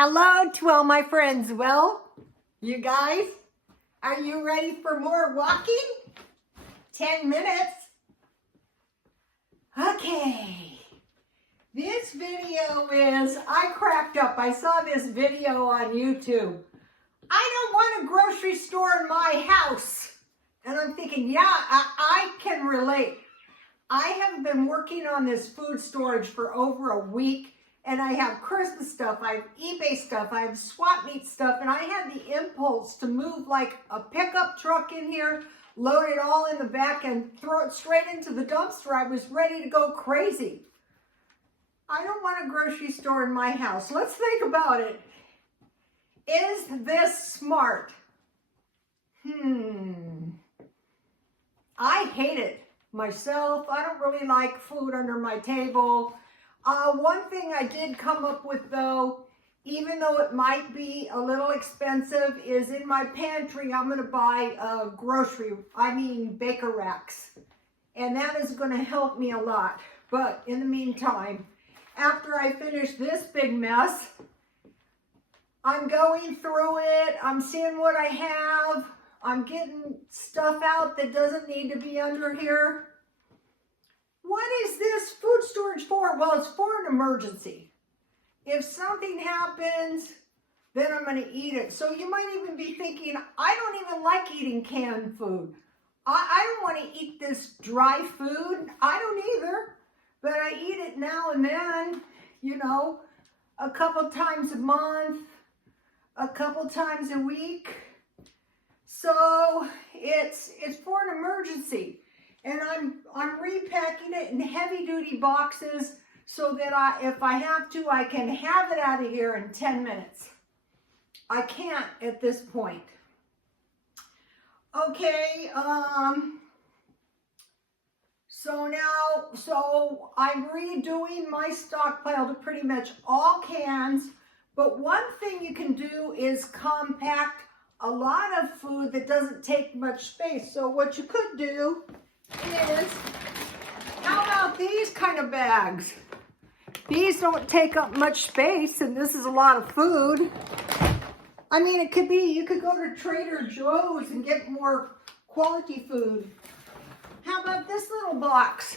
Hello to all my friends. Well, you guys, are you ready for more walking? 10 minutes. Okay. This video is, I cracked up. I saw this video on YouTube. I don't want a grocery store in my house. And I'm thinking, yeah, I can relate. I have been working on this food storage for over a week. And I have Christmas stuff, I have eBay stuff, I have swap meet stuff, and I had the impulse to move like a pickup truck in here, load it all in the back, and throw it straight into the dumpster. I was ready to go crazy. I don't want a grocery store in my house. Let's think about it. Is this smart? I hate it myself. I don't really like food under my table. One thing I did come up with though, even though it might be a little expensive, is in my pantry I'm going to buy baker racks. And that is going to help me a lot. But in the meantime, after I finish this big mess, I'm going through it, I'm seeing what I have, I'm getting stuff out that doesn't need to be under here. What is this food storage for? Well, it's for an emergency. If something happens, then I'm going to eat it. So you might even be thinking, I don't even like eating canned food. I don't want to eat this dry food. I don't either. But I eat it now and then, a couple times a month, a couple times a week. So it's for an emergency. And I'm repacking it in heavy duty boxes so that if I have to, I can have it out of here in 10 minutes. I can't at this point. Okay, so I'm redoing my stockpile to pretty much all cans, but one thing you can do is compact a lot of food that doesn't take much space. So what you could do is, how about these kind of bags? These don't take up much space, and this is a lot of food. I mean, it could be, you could go to Trader Joe's and get more quality food. How about this little box?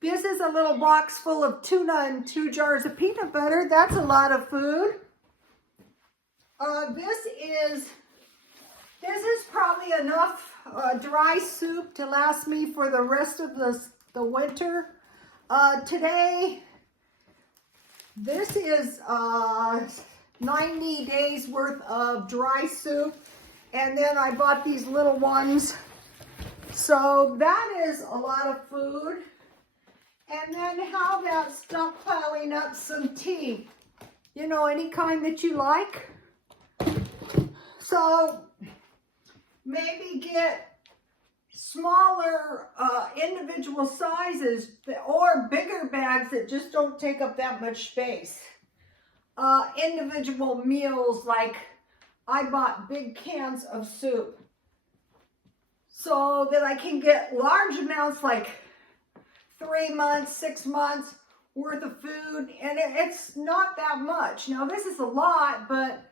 This is a little box full of tuna and 2 jars of peanut butter. That's a lot of food. This is probably enough dry soup to last me for the rest of the winter. Today, this is 90 days worth of dry soup. And then I bought these little ones. So that is a lot of food. And then how about stockpiling up some tea? Any kind that you like. So maybe get smaller individual sizes or bigger bags that just don't take up that much space. Individual meals, like I bought big cans of soup so that I can get large amounts, like 3 months, 6 months worth of food, and it's not that much. Now this is a lot, but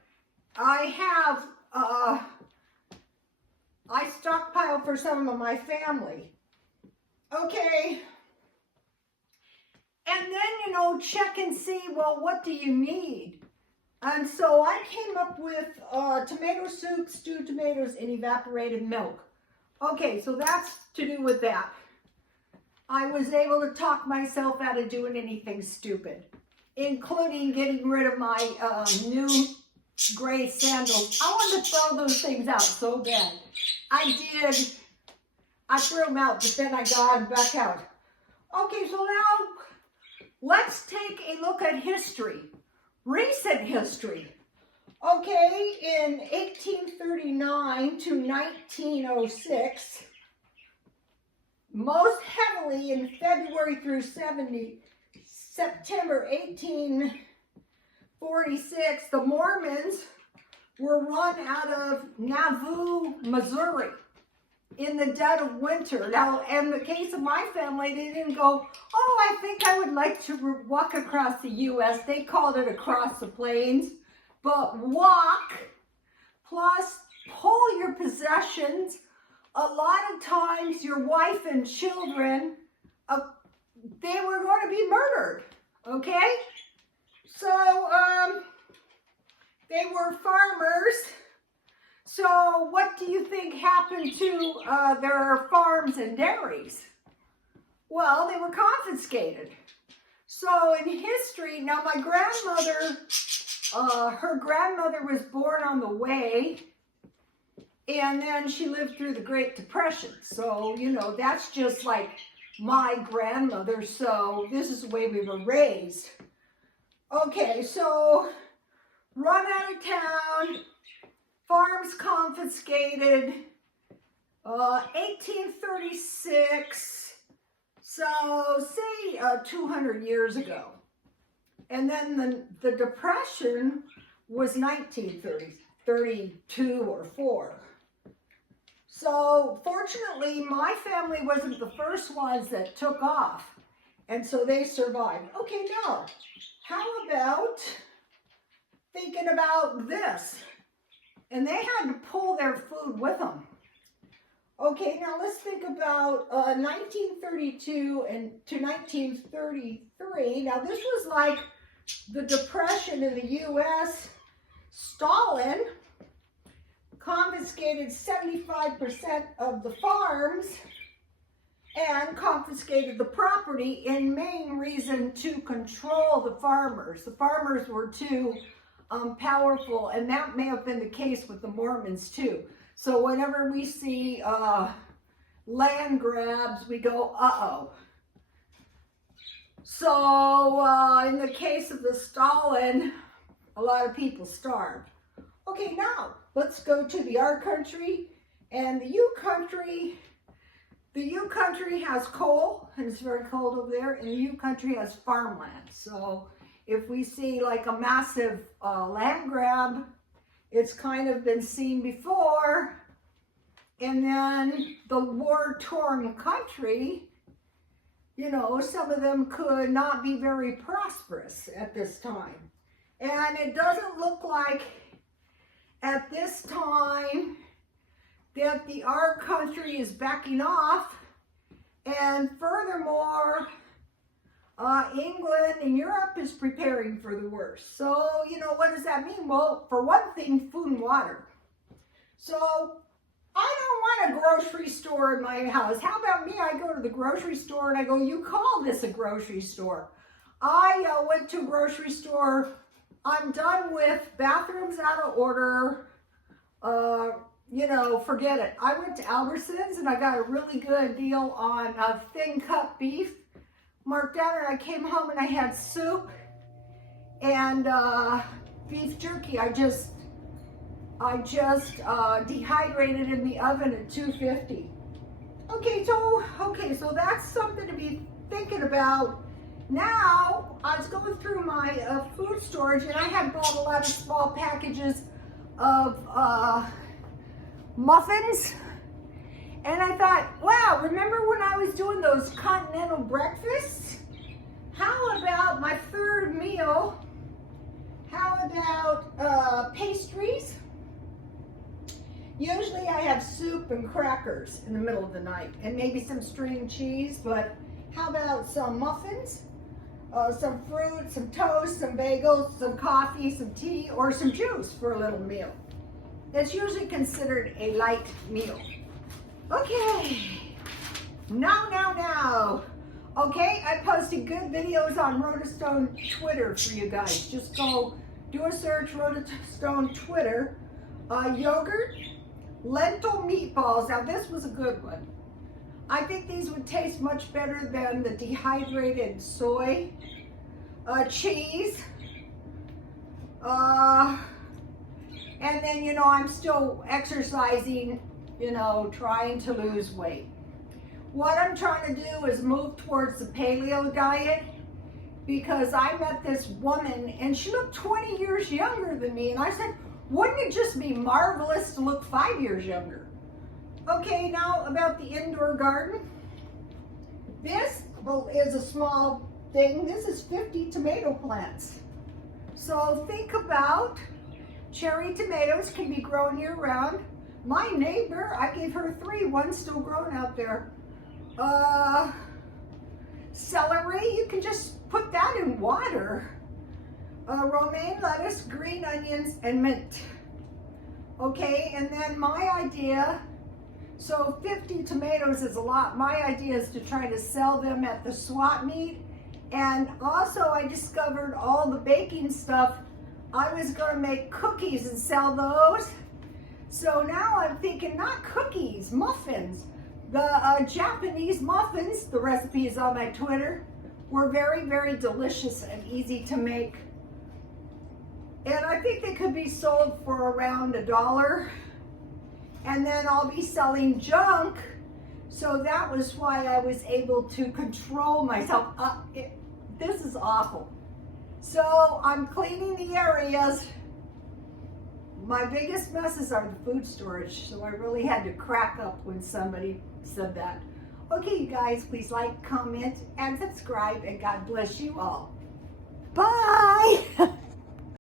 I have I stockpile for some of my family. Okay. And then, check and see, well, what do you need? And so I came up with tomato soup, stewed tomatoes, and evaporated milk. Okay, so that's to do with that. I was able to talk myself out of doing anything stupid, including getting rid of my new gray sandals. I wanted to throw those things out so bad. I did. I threw them out, but then I got them back out. Okay, so now let's take a look at history. Recent history. Okay, in 1839 to 1906, most heavily in February through September 1846, the Mormons were run out of Nauvoo, Missouri in the dead of winter. Now, in the case of my family, they didn't go, oh, I think I would like to walk across the U.S. They called it across the plains. but walk plus pull your possessions. A lot of times your wife and children, they were going to be murdered, okay? So they were farmers. So what do you think happened to their farms and dairies? Well, they were confiscated. So in history, now my grandmother, her grandmother was born on the way, and then she lived through the Great Depression. So, you know, that's just like my grandmother. So this is the way we were raised. Okay, so run out of town, farms confiscated, 1836. So say 200 years ago. And then the Depression was 1932 or 4. So fortunately, my family wasn't the first ones that took off. And so they survived. Okay, now, how about thinking about this? And they had to pull their food with them. Okay, now let's think about 1932 and to 1933. Now this was like the Depression in the U.S. Stalin confiscated 75% of the farms and confiscated the property in main reason to control the farmers. The farmers were too powerful, and that may have been the case with the Mormons too. So whenever we see land grabs, we go, uh-oh. So in the case of the Stalin, a lot of people starved. Okay, now let's go to the R country and the U country. The U country has coal, and it's very cold over there, and the U country has farmland. So if we see like a massive land grab, it's kind of been seen before. And then the war-torn country, you know, some of them could not be very prosperous at this time. And it doesn't look like at this time that the R country is backing off. And furthermore, England and Europe is preparing for the worst. So, you know, what does that mean? Well, for one thing, food and water. So, I don't want a grocery store in my house. How about me? I go to the grocery store and I go, you call this a grocery store. I went to a grocery store. I'm done with bathrooms out of order. You know, forget it. I went to Albertsons and I got a really good deal on thin cut beef. Marked out, and I came home and I had soup and beef jerky. I just dehydrated in the oven at 250. Okay, so that's something to be thinking about. Now, I was going through my food storage, and I had bought a lot of small packages of muffins. And I thought, wow, remember when I was doing those continental breakfasts? How about my third meal? How about pastries? Usually I have soup and crackers in the middle of the night and maybe some string cheese, but how about some muffins, some fruit, some toast, some bagels, some coffee, some tea, or some juice for a little meal? It's usually considered a light meal. Okay, now. Okay, I posted good videos on Rotostone Twitter for you guys. Just go do a search, Rotostone Twitter. Yogurt, lentil meatballs. Now this was a good one. I think these would taste much better than the dehydrated soy. Cheese. And then, you know, I'm still exercising, you know, trying to lose weight. What I'm trying to do is move towards the paleo diet, because I met this woman and she looked 20 years younger than me. And I said, wouldn't it just be marvelous to look 5 years younger? Okay, now about the indoor garden. This is a small thing. This is 50 tomato plants. So think about Cherry tomatoes can be grown year round. My neighbor, I gave her 3, one's still growing out there. Celery, you can just put that in water. Romaine lettuce, green onions, and mint. Okay, and then my idea, so 50 tomatoes is a lot. My idea is to try to sell them at the swap meet. And also I discovered all the baking stuff. I was gonna make cookies and sell those. So now I'm thinking not cookies, muffins. The Japanese muffins, the recipe is on my Twitter, were very, very delicious and easy to make. And I think they could be sold for around $1. And then I'll be selling junk. So that was why I was able to control myself. This is awful. So I'm cleaning the areas. My biggest messes are the food storage. So I really had to crack up when somebody said that. Okay, you guys, please like, comment, and subscribe, and God bless you all. Bye.